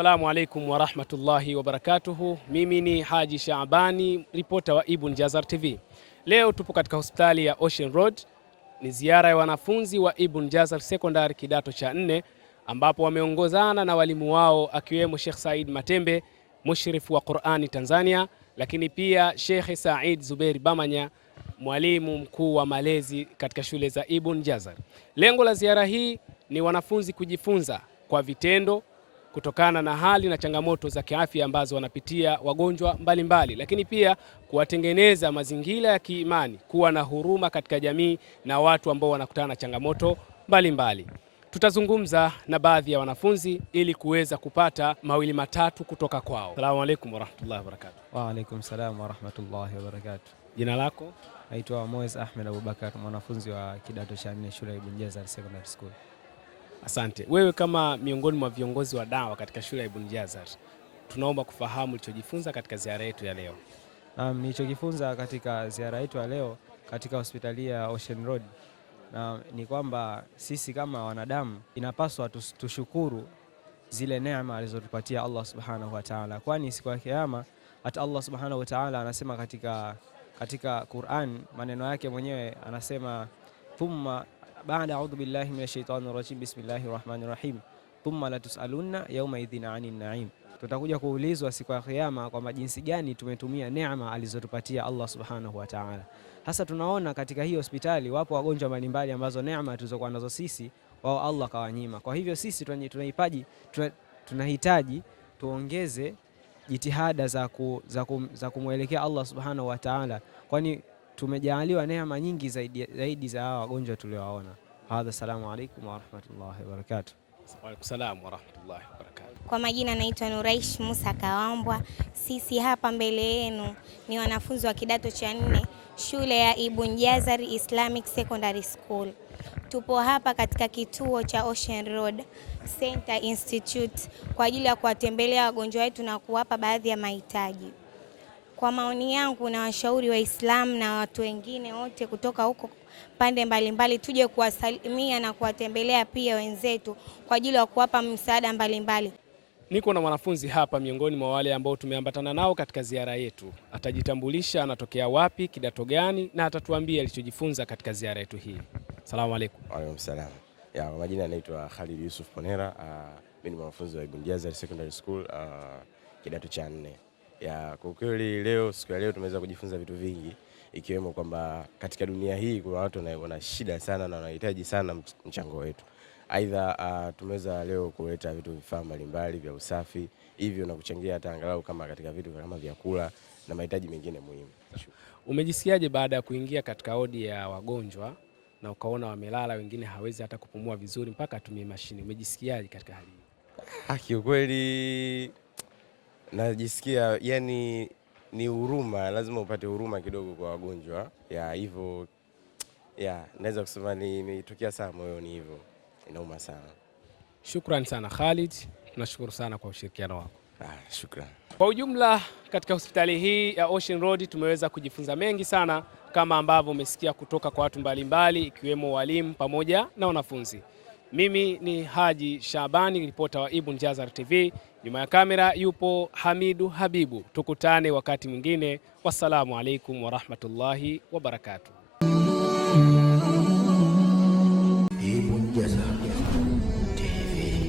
Assalamu alaikum wa rahmatullahi wa barakatuhu. Mimi ni Haji Shaabani, ripota wa Ibn Jazar TV. Leo tupo katika hospitali ya Ocean Road. Ni ziara ya wanafunzi wa Ibn Jazar Secondary kidato cha 4, ambapo wameongozana na walimu wao akiwemo Sheikh Said Matembe, mushrifu wa Qur'ani Tanzania, lakini pia Sheikh Said Zuberi Bamanya, mwalimu mkuu wa malezi katika shule za Ibn Jazar. Lengo la ziara hii ni wanafunzi kujifunza kwa vitendo kutokana na hali na changamoto za kiafya ambazo wanapitia wagonjwa mbalimbali, lakini pia kuwatengeneza mazingira ya kiimani, kuwa na huruma katika jamii na watu ambao wanakutana na changamoto mbalimbali. Tutazungumza na baadhi ya wanafunzi ili kuweza kupata mawili matatu kutoka kwao. Asalamu alaykum warahmatullahi wabarakatuh. Wa alaykum salam warahmatullahi wabarakatuh. Jina lako? Naitwa Moez Ahmed Abubakar, mwanafunzi wa kidato cha 4 shule ya Ibn Jazar Secondary School. Asante. Wewe kama miongoni mwa viongozi wa dawa katika shule ya Ibn Jazar, tunaomba kufahamu ulichojifunza katika ziara yetu ya leo. Nilichojifunza katika ziara yetu ya leo katika hospitali ya Ocean Road ni kwamba sisi kama wanadamu inapaswa tushukuru zile neema alizotupatia Allah Subhanahu wa Ta'ala, kwani siku ya Kiyama hata Allah Subhanahu wa Ta'ala anasema katika Qur'an, maneno yake mwenyewe anasema thumma baada a'udhu billahi minash shaitani rajim bismillahir rahmanir rahim thumma la tusaluna yawma idhin 'anil na'im. Tutakuja kuulizwa siku ya Kiyama kwamba jinsi gani tumetumia neema alizotupatia Allah Subhanahu wa Ta'ala. Hasa tunaona katika hii hospitali wapo wagonjwa mbalimbali ambazo neema tulizokuwa nazo sisi wao Allah kawanyima. Kwa hivyo sisi tunahitaji tuongeze jitihada za kumwelekea Allah Subhanahu wa Ta'ala, kwani tumejaaliwa neema nyingi zaidi za hawa wagonjwa tuliowaona. Hadha, salamu alaykum wa rahmatullahi wa barakatuh. Wa alaykum salam wa rahmatullahi wa barakatuh. Kwa majina naitwa Nuraish Musa Kawambwa. Sisi hapa mbele yenu ni wanafunzi wa kidato cha 4 shule ya Ibn Jazar Islamic Secondary School. Tupo hapa katika kituo cha Ocean Road Center Institute kwa ajili ya kuwatembelea wagonjwa wetu na kuwapa baadhi ya mahitaji. Kwa maoni yangu na washauri Waislamu na watu wengine wote kutoka huko pande mbalimbali, tuje kuwasalimia na kuwatembelea pia wenzetu kwa ajili ya kuwapa msaada mbalimbali. Niko na mwanafunzi hapa miongoni mwa wale ambao tumeambatana nao katika ziara yetu. Atajitambulisha, anatokea wapi, kidato gani, na atatuambia alichojifunza katika ziara yetu hii. Asalamu alaykum. Wa alaykum salam. Kwa majina naitwa Khalid Yusuf Ponera. Mimi ni mwanafunzi wa Ibn Jazar Secondary School kidato cha 4. Kwa kweli leo, siku ya leo tumeweza kujifunza vitu vingi, ikiwemo kwamba katika dunia hii kuna watu wana shida sana na wanahitaji sana mchango wetu. Aidha tumeweza leo kuleta vifaa mbalimbali vya usafi, hivyo na kuchangia hata angalau kama katika vitu kama vyakula na mahitaji mengine muhimu. Umejisikiaje baada ya kuingia katika wodi ya wagonjwa na ukaona wamelala, wengine hawezi hata kupumua vizuri mpaka atumie mashine? Umejisikiaje katika hali hii? Kiukweli najisikia yani ni huruma, lazima upate huruma kidogo kwa wagonjwa. Hivyo naweza kusema nimetokea sana moyoni, hivyo inauma sana. Shukrani sana Khalid, tunashukuru sana kwa ushirikiano wako. Shukrani. Kwa ujumla katika hospitali hii ya Ocean Road tumeweza kujifunza mengi sana, kama ambavyo umesikia kutoka kwa watu mbalimbali ikiwemo walimu pamoja na wanafunzi. Mimi ni Haji Shaabani, ripota wa Ibn Jazar TV. Nyuma ya kamera yupo Hamidu Habibu. Tukutane wakati mwingine. Wassalamu alaikum wa rahmatullahi wa barakatuh.